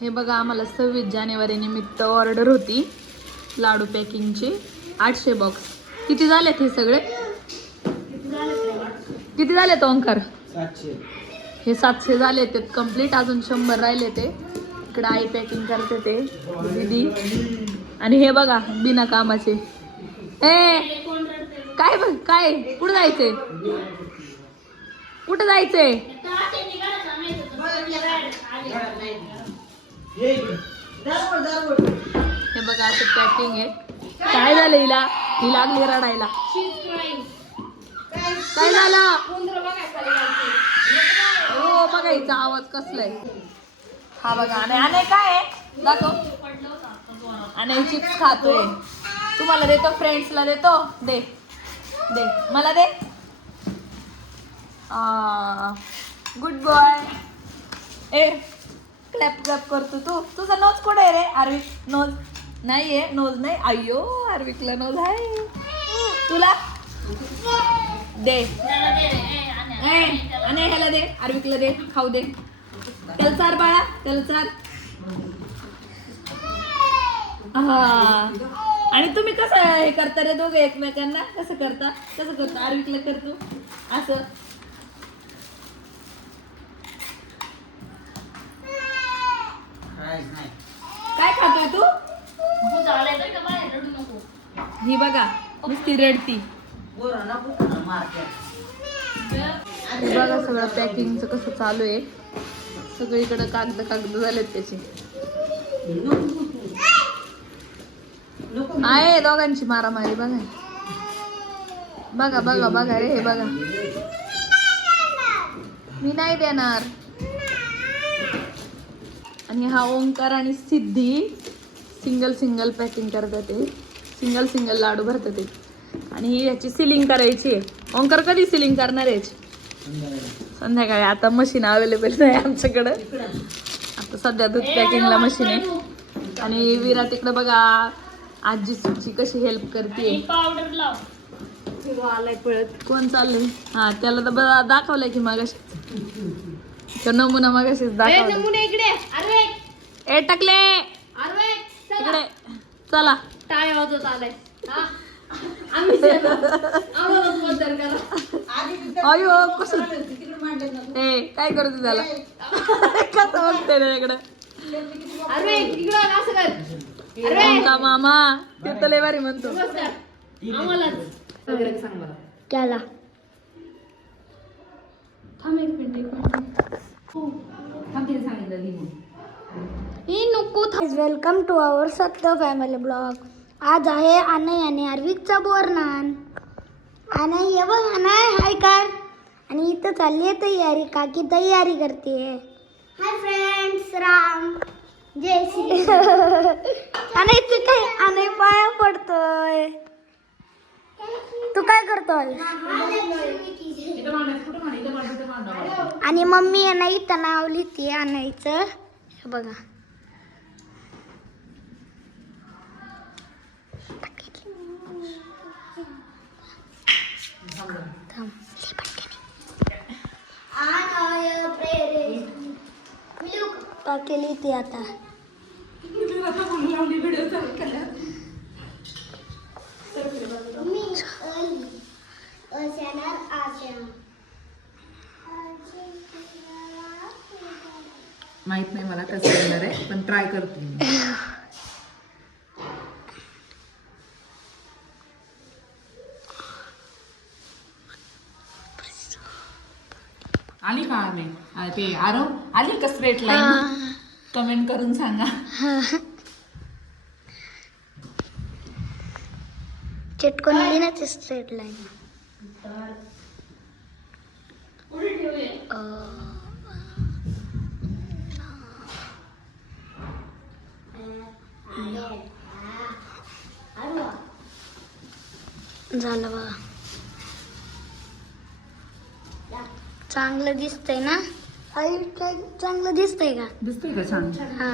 हे बघा आम्हाला 26 जानेवारी निमित्त ऑर्डर होती लाडू पॅकिंगची 800 बॉक्स. किती झालेत हे सगळे? किती झाले तो ओंकार? 700. हे 700 झाले ते कंप्लीट. अजून 100 राहिले ते. इकडे आई पॅकिंग करते ते दीदी. आणि हे बघा बिना कामाचे काय बघ काय कुठं जायचंय? कुठं जायचंय? हे बघा असं पॅकिंग आहे. काय झालं हिला? ही लागली रडायला. काय झालं? हो बघायचा आवाज कसलाय. हा बघा आणि काय आहे दाखव. आणि चिप्स खातोय. तुम्हाला देतो, फ्रेंड्सला देतो. दे दे मला दे. Good boy. ए क्लॅप क्लॅप करतो तू. तुझा नोज कुठे आहे रे आर्विक? नोज नाही आहे. नोज नाही. अय्यो आर्विकला नोज आहे. तुला दे आणि ह्याला दे. आर्विकला दे खाऊ दे. त्याला चार बाळा त्याला चार. हा आणि तुम्ही कसं हे करता रे दोघे एकमेकांना? कसं करता? कसं करता? आर्विकला करतो असं. काय खातोय तू? ही बघा नुसती रडती. बघा सगळं पॅकिंगचं कसं चालू आहे. सगळीकडे कागद कागद झालेत त्याचे. आहे दोघांची मारामारी. बघा बघा बघा बघा रे. हे बघा मी नाही देणार. आणि हा ओंकार आणि सिद्धी सिंगल सिंगल पॅकिंग करतात. ते सिंगल सिंगल लाडू भरतात ते. आणि ह्याची सिलिंग करायची आहे. ओंकार कधी सिलिंग करणार आहे? संध्याकाळी. आता मशीन अवेलेबल नाही आमच्याकडं. आता सध्या दूध पॅकिंगला मशीन आहे. आणि विरा तिकडं बघा आजी सुची कशी हेल्प करते. पावडर लाव. पळत कोण चाललंय? हा त्याला तर दाखवलंय की मगाशी. तो नमुना मगाशीच दाखवला. ए टाकले इकडे चला. टाळ्या वाजवत आलाय. अयो कसं ए काय करतो त्याला? कसं बघते रे इकडं? का मामा ते तर लय भारी म्हणतो. त्याला थांब एक मिनिट. वेलकम टू आवर सत्य फॅमिली ब्लॉग. आज आहे अनय आणि आर्विकचा बोरनान. अनय ये बघ अनय हाय कर. आणि इथं चालली आहे तयारी. काकी तयारी करते. Hi friends. राम जय श्री. अनय तू काय? अनय पाया पडतोय. तू काय करतोय? आणि मम्मी आहे ना इथं नाव लिहिते अनयचं. हे बघा केली ती आता. माहित नाही मला कसं येणार आहे पण ट्राय करतो मी. आली का आम्ही ते आरो आली का स्ट्रेट लाईन? कमेंट करून सांगा. चिटकून आली ना स्ट्रेट लाईन. झालं बघा. चांगलं दिसतंय ना? आई काय चांगलं दिसतंय का? दिसतंय का छान? हा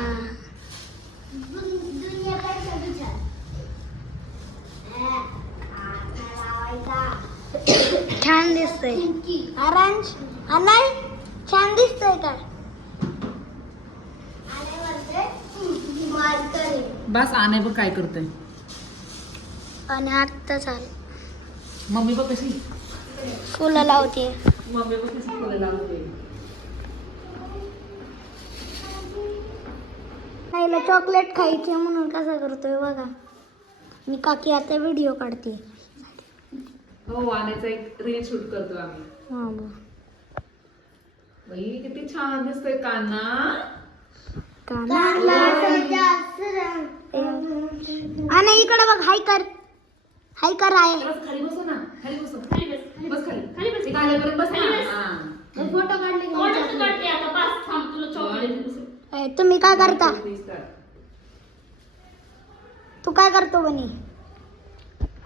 छान दिसतंय. ऑरेंज अनाय छान दिसतंय का? बस आणे बघ काय करतोय. आणि आत्ता चाल मम्मी बघ कशी फुलं लावते. मम्मी बघ कशी फुलं लावते. नाहीला चॉकलेट खायचे म्हणून कसं करतोय बघा. मी काकी आता व्हिडिओ काढते. हो आण्याचा एक रील शूट करतो आम्ही. हा बघ. बाई किती छान दिसतोय काना. आणि इकडे बघ हाय कर आहे. बस खाली बसो ना. खाली बसो. खाली बस बस खाली. खाली बस इथं आल्यापर्यंत बस खाली ना. बस. हा. फोटो काढते आता पास थांब तुला चॉकलेट ए, तुम्ही काय करता? तू काय करतो बनी?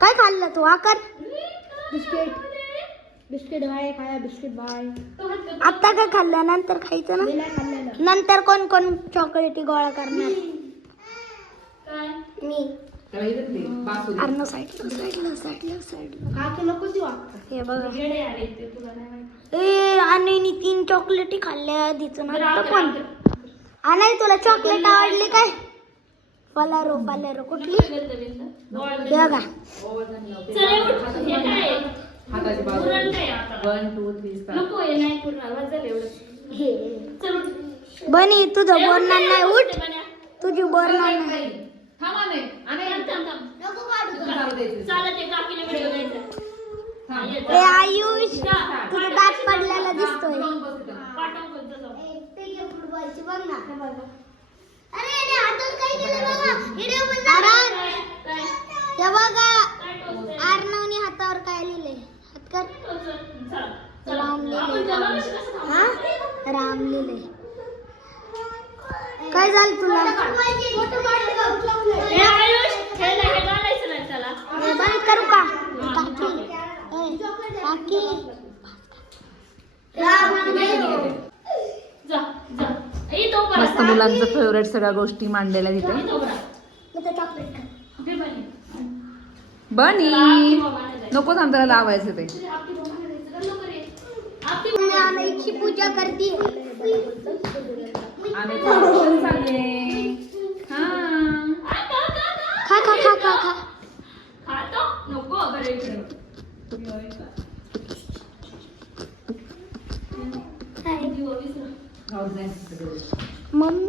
काय खाल्लं तू? आकर बिस्किट बाय खाया बिस्किट बाय. आता काय खाल्लं? नंतर खायचं ना. नंतर कोण कोण चॉकलेटी गोळा करणार? काय मी. त्याला इथं दे. बासुरी. अर्नो साईडला काकी नको ती वाटतं. हे बघा. येडे आले ते तुला नाही माहिती. ए आणि 3 चॉकलेटी खाल्ल्या आधीच ना. आता पण आणि तुला चॉकलेट आवडली काय? फलारो कुठली? हे बघा. चल उठ. हे काय हाताची बाजू. पुरण काय आता? 1 2 3 4. नको हे नाही पुरणार वाजल एवढं. चल उठ. बनी तुझं बोलणार नाही. उठ. बन्या. तुझी बोलणार नाही. थांब आणे. आणे. थांब. चालू द्यायचं. चालत ते काकीने व्हिडिओ घ्यायचा. थांब. ए आयुष तुझा दात पडलेला दिसतोय. जाऊन बस इथं. पाठव कोणतं जाऊ. काय हे बघा काय टोचतंय? अर्णवने हातावर काय लिहिलंय? हात कर. चल. राम आपण लिहिलंय. त्याला कसं थांबवतो? हा राम लिहिलंय. काय झालं तुला? हे आयुष, हे नाही, हे घालायचं नाही त्याला. हे बंद करू का? काकी काकी जा. इथं उभा मस्त राहा. मुलांचं फेवरेट सगळ्या गोष्टी मांडलेल्या तिथे. इथं उभा राहा. इथं चॉकलेट खा. दे बनी. बनी आपली मम्मा नाही जायचं. नको थांब त्याला लावायचं ते. आपली मम्मा नाही जायचं. कर लवकर ये. आपली आणि आमईची पूजा करते. आम्ही फंक्शन चालले. हा. खा खा खा खा खा. खातो नको बरं इकडे. जीवा विसरा. राहू दे. मम्मी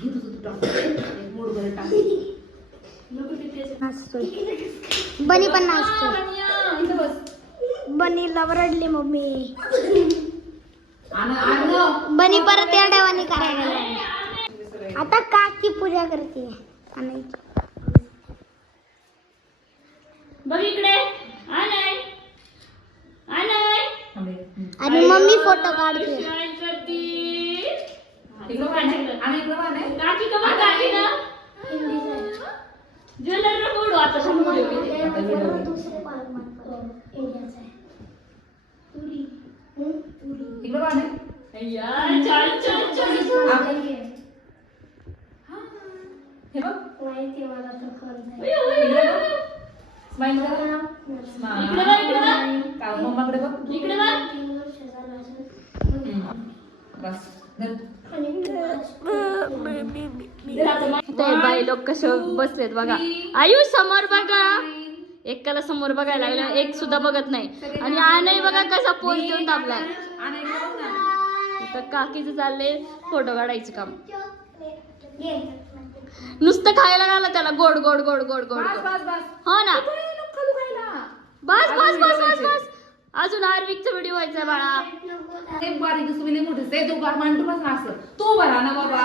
घे तुझं तू टाक. एक मूठभर टाक. नको तिथे. नाचतोय. बनी पण नाचतोय. बनिया, इथं बस. बनीला रडली मम्मी. आण. बनी परत या देवानी करायला लागली. आता काकी पूजा करते. आणायची. बघ इकडे. आणाय. आणि मम्मी फोटो काढते. काय करती? इकडं पाणी. आणि इकडं पाणी. काकी का बघ काकी ना. ज्वेलरी नको उडू आता थांब व्हिडिओ घेते. इकडं पाणी. यार चल. हे बघ. अयो, इकडे बघ. स्माइल कर. इकडे बघ, इकडे बघ. का मम्माकडे बघ. इकडे बघ. बस. धर. ते बाई लोक कसे बसलेत बघा. आयुष समोर बघा. एकाला समोर बघायला लागलं, एक सुद्धा बघत नाही. आणि आनही बघा कसा पोज देऊन थांबलाय. आणि इकडे बघ ना. इथं काकीचं चाललंय फोटो काढायचं काम. नुसतं खायला घाला त्याला गोड गोड गोड गोड गोड बस गोड. बस बस. हो ना. खालू खायला. बस बस बस बस बस. अजून आर्विकचा व्हिडिओ व्हायचा बाळा. एक बारीक सुविले मोठे ते तू गार मांडू बस ना असं. तू बरा ना बाबा.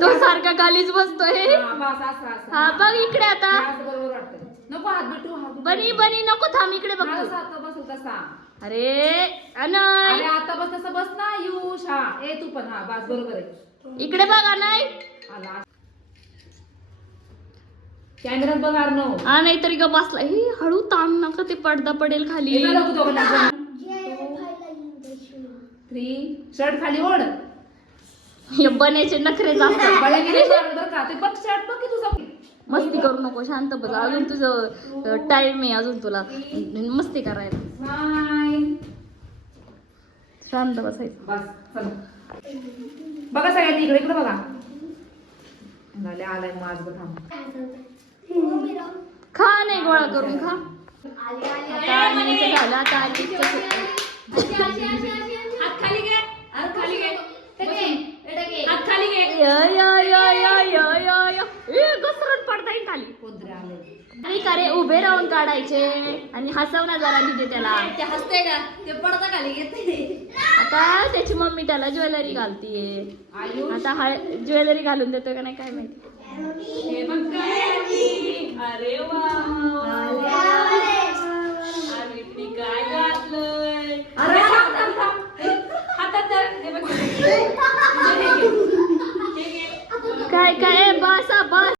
तो सारखा खालीच बसतोय. हा, बस असं असं. हा बघ इकडे आता. हे असं बरोबर वाटतं. नको हात भेटू हात. बनी नको थांब इकडे बघ तू. आता बसू तसा. अरे अरे अनय आता बस तसं बस ना युष. हा ए तू पण. हा बस बरोबर आहे. इकडे बघ अनय. आला. कॅमेरात बघ अर्णव. हा नाही तरी का बसला. हे हळू ताण नका ते पडदा पडेल खाली. 3 शर्ट खाली ओढ. हे बनायचे नखरे जातात. बरं का ते बघ शर्ट बघ की तुझा. मस्ती करू नको शांत बस. अजून तुझं टाइम आहे अजून तुला मस्ती करायला. स्माइल. शांत बसायचं. बस चल. बघा सगळ्यांनी इकडे इकडे बघा. आलाय माझ थांब. खा नाही गोळा करून खा. आता आनीचं झालं, आता आनीचं घसरून पडता येईल खाली. आणि का रे उभे राहून काढायचे आणि हसवला जरा तिथे त्याला. हसते का ते पडता खाली येते. आता त्याची मम्मी त्याला ज्वेलरी घालतीये. आता हा ज्वेलरी घालून देतो का नाही काय माहिती. अरे वा